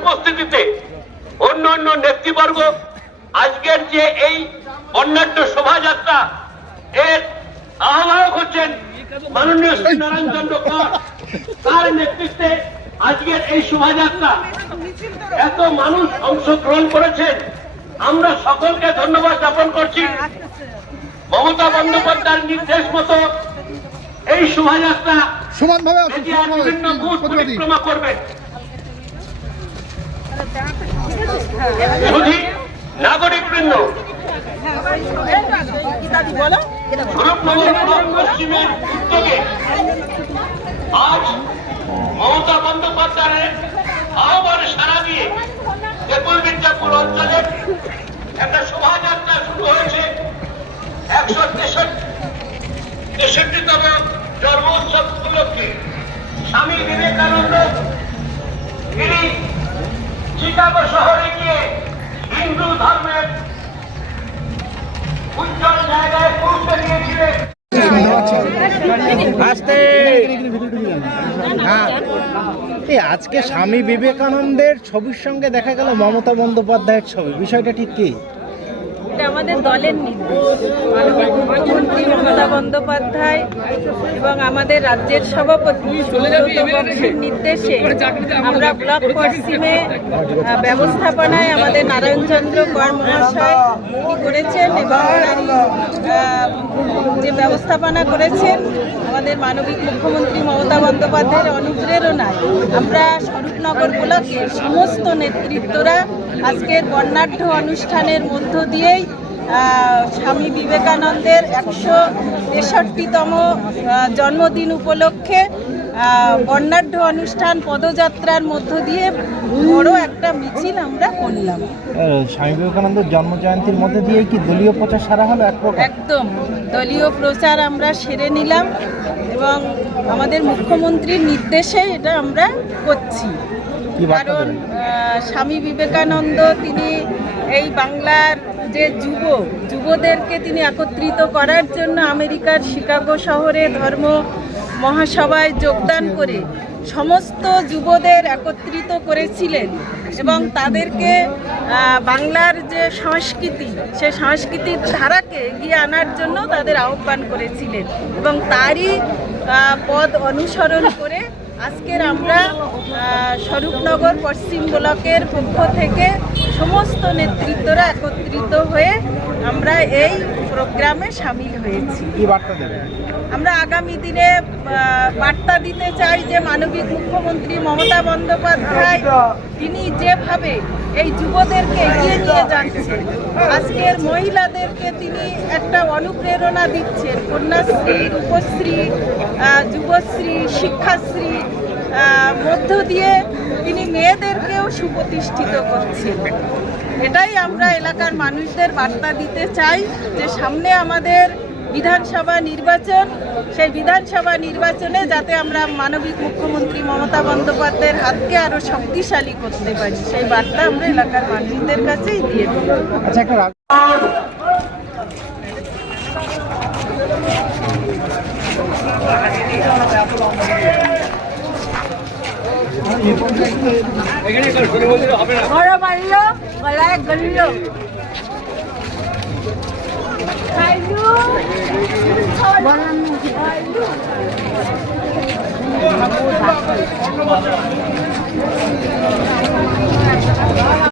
উপস্থিতিতে অন্যান্য নেতৃবর্গ আজকের যে এই বর্ণাঢ্য শোভাযাত্রা এর আহ্বায়ক হচ্ছেন মাননীয় শ্রী নারায়ণ চন্দ্র কর। তার নেতৃত্বে আজকের এই শোভাযাত্রা এত মানুষ অংশগ্রহণ করেছেন, আমরা সকলকে ধন্যবাদ জ্ঞাপন করছি। মমতা বন্দ্যোপাধ্যায়ের নির্দেশ মতো এই শোভাযাত্রা সমানভাবে বিভিন্ন বুথ পরিক্রমা করবে। শুধু নাগরিকবৃন্দ পশ্চিমের উদ্যোগে আজ মমতা বন্দ্যোপাধ্যায়ের আহ্বানে সাড়া দিয়ে দেপুল মির্জাপুর অঞ্চলে একটা শোভাযাত্রা শুরু হয়েছে। 163তম জন্মোৎসব উপলক্ষে স্বামী বিবেকানন্দ তিনি চিকাগো শহরে গিয়ে হিন্দু ধর্মের উজ্জ্বল জায়গায় পৌঁছে দিয়েছিলেন। আজকে স্বামী বিবেকানন্দের ছবির সঙ্গে দেখা গেল মমতা বন্দ্যোপাধ্যায়ের ছবি, বিষয়টা ঠিক কি? এটা আমাদের দলের নির্দেশ। মাননীয় মুখ্যমন্ত্রী মমতা বন্দ্যোপাধ্যায় এবং আমাদের রাজ্যের সভাপতি সুব্রত বক্সির নির্দেশে আমরা ব্লক পশ্চিমে ব্যবস্থাপনায় আমাদের নারায়ণচন্দ্র কর মহাশয় তিনি করেছেন এবং যে ব্যবস্থাপনা করেছেন আমাদের মাননীয় মুখ্যমন্ত্রী মমতা বন্দ্যোপাধ্যায়ের অনুপ্রেরণায় আমরা স্বরূপনগর ব্লকের সমস্ত নেতৃত্বরা আজকের বর্ণাঢ্য অনুষ্ঠানের মধ্য দিয়েই স্বামী বিবেকানন্দের 163তম জন্মদিন উপলক্ষে বর্ণাঢ্য অনুষ্ঠান পদযাত্রার মধ্য দিয়ে বড় একটা মিছিল আমরা করলাম। স্বামী বিবেকানন্দের জন্মজয়ন্তীর মধ্যে দিয়ে কি দলীয় প্রচার সারা হলো? একদম দলীয় প্রচার আমরা সেরে নিলাম এবং আমাদের মুখ্যমন্ত্রীর নির্দেশে এটা আমরা করছি। কারণ স্বামী বিবেকানন্দ তিনি এই বাংলার যে যুবদেরকে তিনি একত্রিত করার জন্য আমেরিকার শিকাগো শহরে ধর্ম মহাসভায় যোগদান করে সমস্ত যুবদের একত্রিত করেছিলেন এবং তাদেরকে বাংলার যে সংস্কৃতি সে সংস্কৃতির ধারাকে এগিয়ে আনার জন্য তাদের আহ্বান করেছিলেন এবং তারই পদ অনুসরণ করে আজকের আমরা স্বরূপনগর পশ্চিম ব্লকের পক্ষ থেকে সমস্ত নেতৃত্বরা একত্রিত হয়ে আমরা এই প্রোগ্রামে সামিল হয়েছি। কি বার্তা দেবেন? আমরা আগামী দিনে বার্তা দিতে চাই যে মাননীয় মুখ্যমন্ত্রী মমতা বন্দ্যোপাধ্যায় তিনি যেভাবে এই যুবদেরকে এগিয়ে নিয়ে যাচ্ছেন, আজকের মহিলাদেরকে তিনি একটা অনুপ্রেরণা দিচ্ছেন, কন্যাশ্রী, রূপশ্রী, যুবশ্রী, শিক্ষাশ্রী মধ্য দিয়ে তিনি মেয়েদেরকেও সুপ্রতিষ্ঠিত করছেন। এটাই আমরা এলাকার মানুষদের বার্তা দিতে চাই যে সামনে আমাদের বিধানসভা নির্বাচন, সেই বিধানসভা নির্বাচনে যাতে আমরা মাননীয় মুখ্যমন্ত্রী মমতা বন্দ্যোপাধ্যায়ের হাতকে আরো শক্তিশালী করতে পারি, সেই বার্তা আমরা এলাকার মানুষদের কাছেই দিয়ে দিই। আচ্ছা, একটা বড় মারল গলায় গলল খাইলু